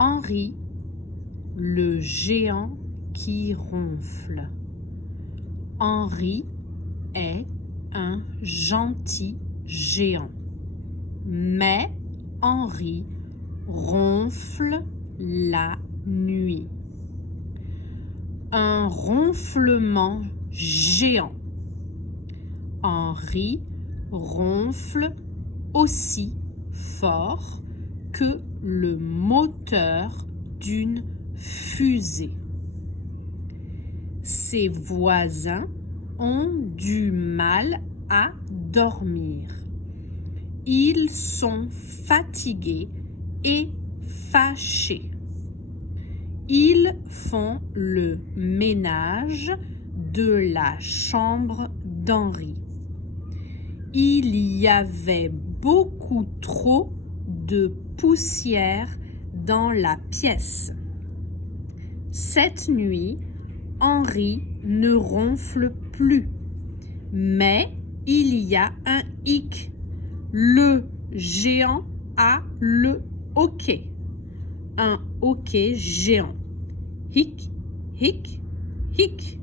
Henri, le géant qui ronfle. Henri est un gentil géant, mais Henri ronfle la nuit. Un ronflement géant. Henri ronfle aussi fort que le moteur d'une fusée. Ses voisins ont du mal à dormir. Ils sont fatigués et fâchés. Ils font le ménage de la chambre d'Henri. Il y avait beaucoup trop de poussière dans la pièce. Cette nuit, Henri ne ronfle plus, mais il y a un hic. Le géant a le hoquet. Un hoquet géant. Hic, hic, hic.